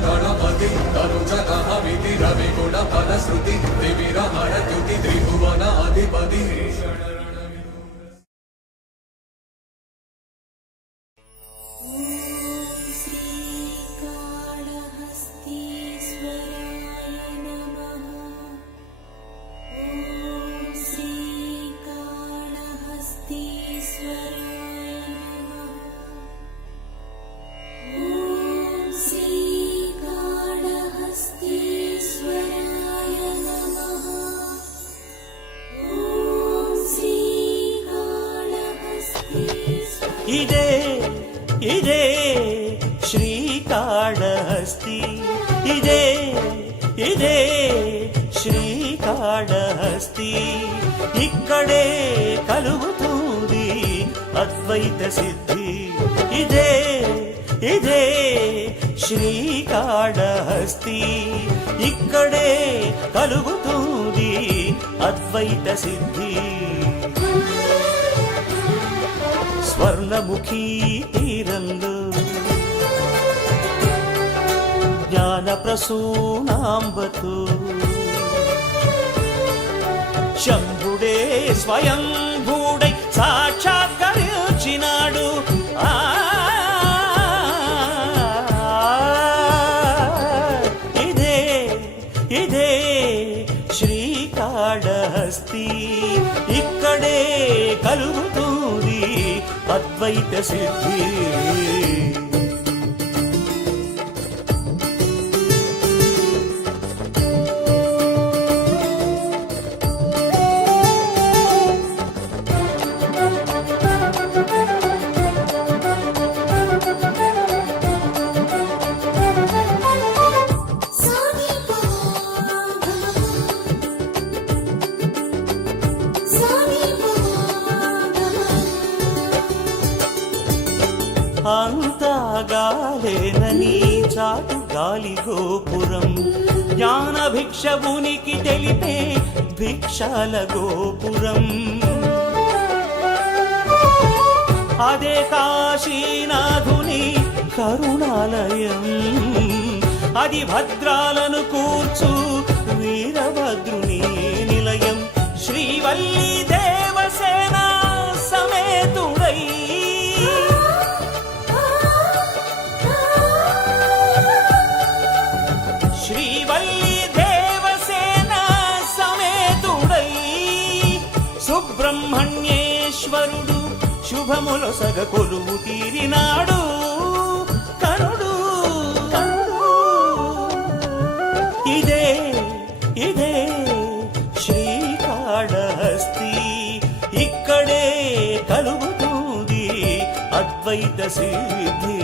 गणपति तनुजनहमिति रविगुणफलश्रुति त्रिविरहरद्युति त्रिभुवनाधिपति ఇదే శ్రీకాళహస్తి ఇదే శ్రీకాళహస్తి ఇక్కడే కలుగుతుంది అద్వైత సిద్ధి ఇదే శ్రీకాళహస్తి ఇక్కడే కలుగుతుంది అద్వైత సిద్ధి స్వర్ణముఖీ తీరంలో జ్ఞాన ప్రసూనాంబతో శంభుడే స్వయంభూడై సాక్షాత్కరించినాడు ఇదే శ్రీకాళహస్తి ఇక్కడే కలుగుతుంది అద్వైత సిద్ధి అంతా గాలేనని చాటు గాలి గోపురం జ్ఞాన భిక్షవునికి తెలిపే భిక్షాల గోపురం అదే కాశీనాథుని కరుణాలయం అది భద్రాలను కూర్చు వీరభద్రుని నిలయం శ్రీవల్లి దేవసేన సమేతుడై సుబ్రహ్మణ్యేశ్వరుడు శుభములొసగ కొలువు తీరినాడు కరుడు ఇదే శ్రీకాళహస్తి ఇక్కడే కలుగుతుంది అద్వైత సిద్ధి